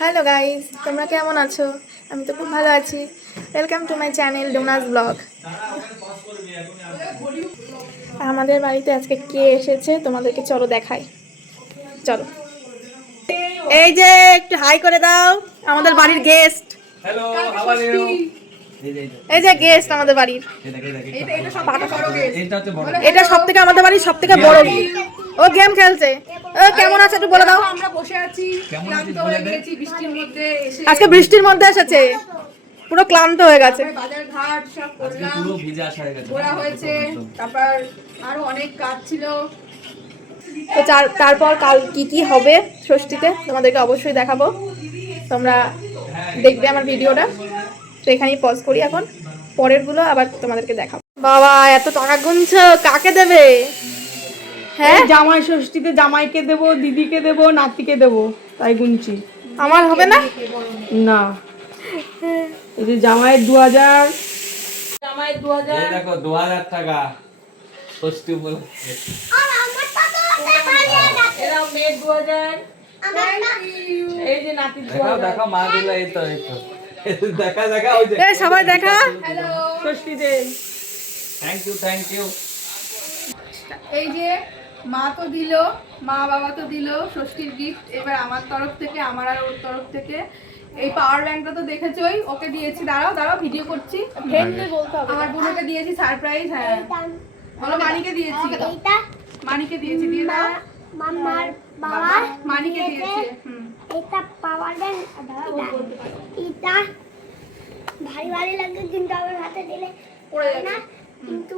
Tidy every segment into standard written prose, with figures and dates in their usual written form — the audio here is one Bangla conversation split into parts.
হ্যালো গাইস, তোমরা কেমন আছো? আমি তো খুব ভালো আছি। Welcome to my channel ডোনাস blog. আমাদের বাড়িতে আজকে কে এসেছে তোমাদেরকে চলো দেখাই। চলো, এই যে একটু হাই করে দাও আমাদের বাড়ির guest. Hello, how are you? এই যে গেস্ট আমাদের বাড়ির, এটা সব থেকে আমাদের বাড়ির সব থেকে বড় গেস্ট। ও গেম খেলছে। ও কেমন আছে একটু বলে দাও। আমরা বসে আছি, ক্লান্ত হয়ে গেছি, বৃষ্টির মধ্যে এসে আজকে বৃষ্টির মধ্যে এসেছে, পুরো ক্লান্ত হয়ে গেছে। বাজার ঘাট সব আজকে করলাম, পুরো ভিজে আসা হয়ে গেছে। ঘোরা হয়েছে, তারপর আরো অনেক কাজ ছিল। তো তারপর কাল কি কি হবে ষষ্ঠীতে তোমাদেরকে অবশ্যই দেখাবো, তোমরা দেখবে আমার ভিডিওটা। তো এখানেই পজ করি এখন, পরেরগুলো আবার তোমাদেরকে দেখাবো। বাবা এত টাকা গুনছো, কাকে দেবে? হ্যাঁ, জামাই ষষ্ঠীতে জামাইকে দেব, দিদিকে দেব, নাতিকে দেব, তাই গুনছি। আমার হবে না? না, এই যে জামাইয়ের 2000, এই দেখো 2000 টাকা ষষ্ঠী উপলক্ষে। এরা মেয়ের 2000, এই যে নাতির দেখাও দেখাও, মা দিলা, এই তো দেখা দেখা, ওই যে এই সবাই দেখা। ষষ্ঠীতে। Thank you. এই যে মা তো দিল, মা বাবা তো দিল ষষ্ঠীর গিফট। এবার আমার তরফ থেকে, আমার আর ওর তরফ থেকে এই পাওয়ার ব্যাংকটা তো দেখেছই, ওকে দিয়েছি। দাঁড়াও ভিডিও করছি। আমার বোনকে দিয়েছি সারপ্রাইজ। হ্যাঁ বলো, মানিকে দিয়েছি, মানিকে দিয়েছি, দিয়ে দাও। মামার বাবা মানিকে দিয়েছি। এটা পাওয়ার ব্যাংক, এটা ভারী ভারী লাগে কিন্তু আমার হাতে দিলে পড়ে যাবে না, কিন্তু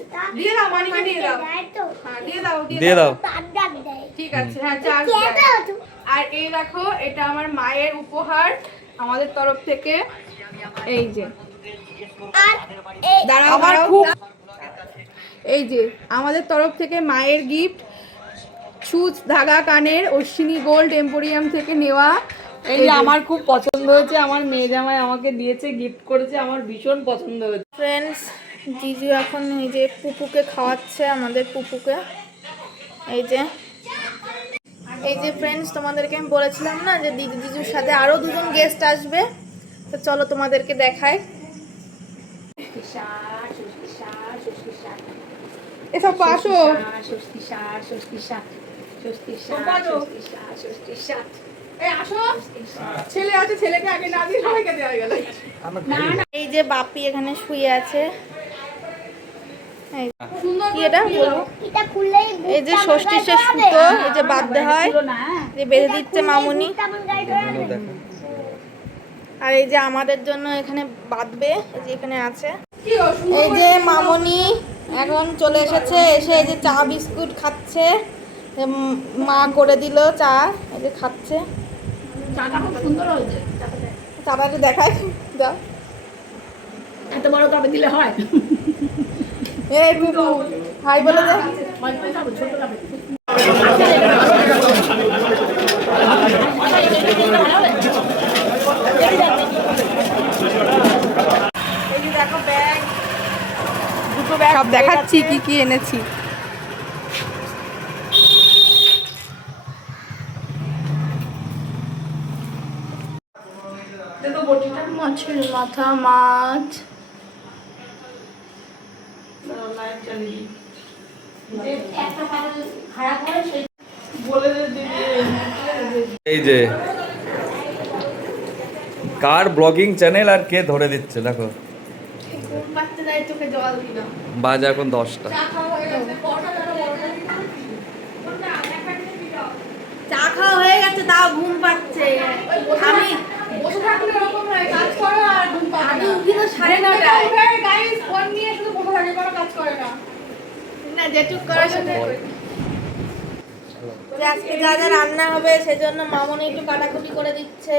এটা দিয়ে দাও, মানিকে দিয়ে দাও। দেয় তো, হ্যাঁ দিয়ে দাও, দিয়ে দাও। তার ডাক দেয়। ঠিক আছে, হ্যাঁ চার্জ কে দেয়। দাও তো? আর এই দেখো, এটা আমার মায়ের উপহার আমাদের তরফ থেকে। এই যে আর এই দাঁড়াও দাঁড়াও, এই যে আমাদের তরফ থেকে মায়ের গিফট, সুচ ধাগা কানের অশ্বিনী গোল্ড এম্পোরিয়াম থেকে নেওয়া। এই যে আমার খুব পছন্দ হয়েছে, আমার মেয়ে জামাই আমাকে দিয়েছে, গিফট করেছে, আমার ভীষণ পছন্দ হয়েছে। ফ্রেন্ডস, জিজু এখন এই যে পুপুকে খাওয়াচ্ছে, আমাদের পুপুকে। এই যে ফ্রেন্ডস, তোমাদেরকে আমি বলেছিলাম না যে দিদি জিজুর সাথে আরো দুজন গেস্ট আসবে। তো চলো তোমাদেরকে দেখাই। এসব পাশো এই আসো, ছেলে আছে, ছেলেকে আগে না দিয়ে সবাইকে দেওয়া গেল। এই যে বাপি এখানে শুয়ে আছে। এই সুন্দর কি এটা বলবো? এটা খুললেই এই যে ষষ্ঠী শেষ সুতো, এই যে বাঁধতে হয়, যে বেঁধে দিচ্ছে মামুনি। আমার গাড়ি ধরে আর এই যে আমাদের জন্য এখানে বাঁধবে, এই যে এখানে আছে। কি গো, সুন্দর এই যে মামুনি এখন চলে এসেছে, এসে এই যে চা বিস্কুট খাচ্ছে। মা করে দিল চা, এই যে খাচ্ছে। চাটা খুব সুন্দর হয়েছে। চাটা একটু দেখাই দাও। এত বড় কাপে দিলে হয়? এই বুবু হাই বলে দে। ছোট কাপে। এই যে দেখো ব্যাগ, দুটো ব্যাগ সব দেখাচ্ছি কি কি এনেছি। মাছের মাথা, মাছ, এই যে কার ব্লগিং চ্যানেল আর কে ধরে দিচ্ছে দেখো। ঘুম পাচ্ছে তাই চোখে জল দিলাম। বাজে এখন 10টা। চা খাওয়া হয়ে গেছে, তাও ঘুম পাচ্ছে। আমি বসে থাকলে এরকম হয়, কাজ করো আর ঘুম পাবে আমি না। উঠি তো 9:30টায়। গাইস ফোন নিয়ে শুধু বসে থাকে, কোনো কাজ করে না। না যেটুক করার সাথে আজকে যা যা রান্না হবে সেজন্য মামনি একটু কাটাকুটি করে দিচ্ছে।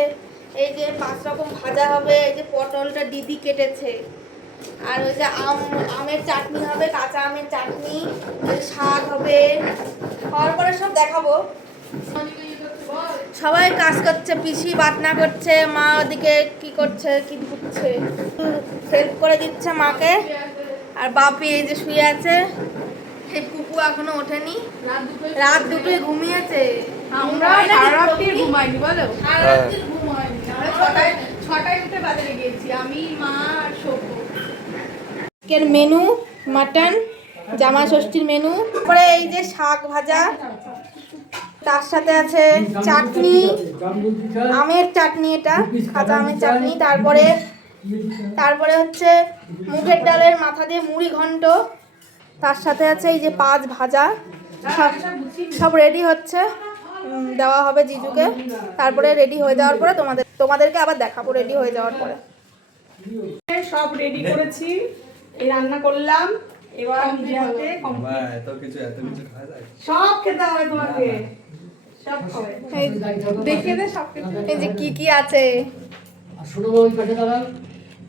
এই যে 5 রকম ভাজা হবে, এই যে পটলটা দিদি কেটেছে, আর ওই যে আমের চাটনি হবে, কাঁচা আমের চাটনি, শাক হবে। খাওয়ার পরে সব দেখাবো। সবাই কাজ করছে, পিসি বাটনা করছে, মা ওদিকে কি করছে, কি ধুচ্ছে, হেল্প করে দিচ্ছে মাকে। আর বাপি এই যে শুয়ে আছে, এই পুপু এখনো ওঠেনি, রাত দুটোয় ঘুমিয়েছে। আমরা সারা রাত্রি ঘুমাইনি বলো, সারা রাত্রি ঘুমাইনি। আমরা ছটায় উঠে বাজারে গিয়েছি, আমি মা আর সব্য। আজকের মেনু মাটন, জামাই ষষ্ঠীর মেনু। তারপরে এই যে শাক ভাজা, তার সাথে আছে চাটনি, আমের চাটনি, এটা কাঁচা আমের চাটনি। তারপরে হচ্ছে মুগের ডালের মাথা দিয়ে মুড়ি ঘন্ট, তার সাথে আছে এই যে পাঁচ ভাজা। সব রেডি হচ্ছে, দেওয়া হবে জিজুকে। তারপরে রেডি হয়ে যাওয়ার পরে তোমাদেরকে আবার দেখাবো রেডি হয়ে যাওয়ার পরে। সব রেডি করেছি, এই রান্না করলাম। এবার নিজে হাতে এত কিছু খাওয়া যায়? সব খেতে হবে তোমাকে, সব খাবে। এই দেখিয়ে দে সব কিছু। এই যে কি কি আছে,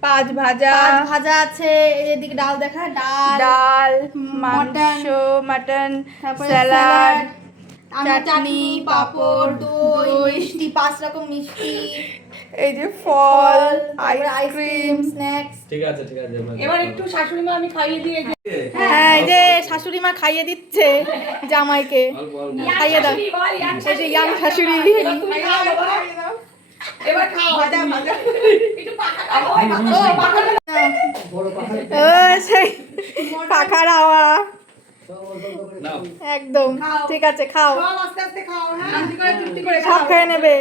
পাঁচ ভাজা আছে, এদিকে ডাল দেখা, ডাল, মাংস, মাটন, স্যালাড, চাটনি, পাঁপড়, দই, মিষ্টি, 5 রকম মিষ্টি, এই যে ফল, আইসক্রিম, স্ন্যাক্স। ঠিক আছে এবার একটু শাশুড়ি মা আমি খাইয়ে দিয়ে হ্যাঁ, এই যে শাশুড়ি মা খাইয়ে দিচ্ছে জামাইকে, খাইয়ে দাও। এই যে ইয়াং শাশুড়ি। এবার খাও। ও সেই পাখার হাওয়া একদম। ঠিক আছে, খাও, সব আস্তে আস্তে খাও, হ্যাঁ, তৃপ্তি করে সব খেয়ে নেবে।